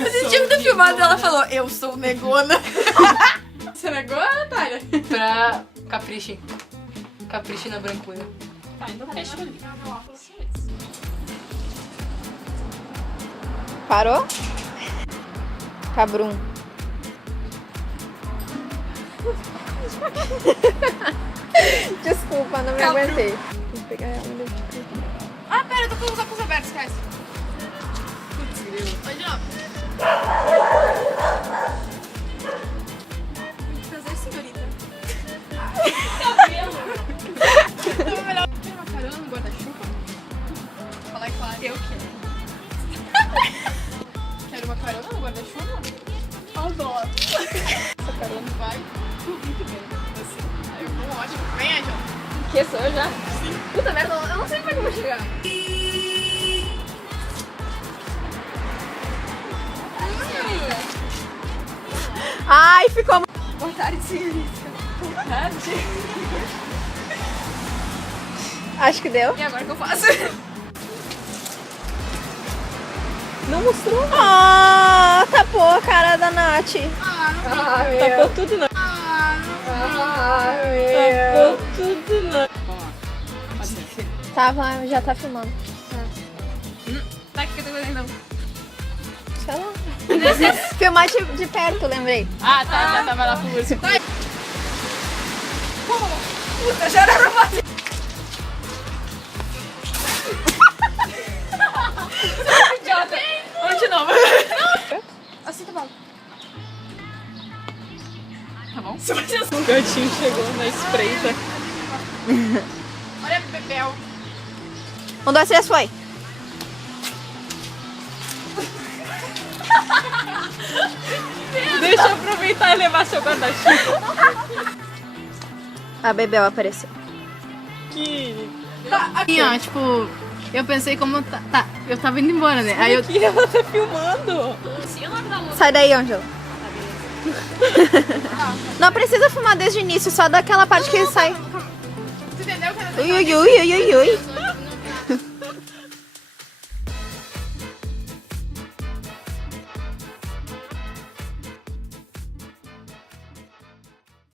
Você tinha que ter filmado e ela falou, eu sou negona. Você negou, Natália? Pra capriche. Capriche na brancura. Tá, ainda fecha ali. Parou? Cabrum. Desculpa, não me aguentei. Vou pegar ela ali. Ah, pera, eu tô com os óculos abertos, esquece. Putz, grilo. Vai de novo. Prazer, senhorita. Que sou eu já? Sim. Puta merda, eu não sei como é que eu vou chegar. Ai, ficou... Boa tarde, senhorita. Boa tarde. Acho que deu. E agora o que eu faço? Não mostrou? Ah, tapou a cara da Nath. Tapou tudo, não. Tapou tudo, não. Tava, já tá filmando. Tá, o que eu tô fazendo então? Sei lá. Filmar de perto, lembrei. Ah, tá, já tava lá pro urso. Puta, já era pra fazer. Idiota. Vamos de novo. Assim tá bom. Tá bom? Um gatinho chegou na espreita. Olha, Bebel. 1, 2, 3, foi. Deixa eu aproveitar e levar seu guarda-chuva. A Bebel apareceu. Que... Aqui, ó, tipo, eu pensei como... Tá, eu tava indo embora, né? Aí eu... que ela tá filmando. Sai daí, Ângelo. Não precisa filmar desde o início, só daquela parte que ele sai. Tu entendeu? Ui, ui, ui, ui, ui, ui.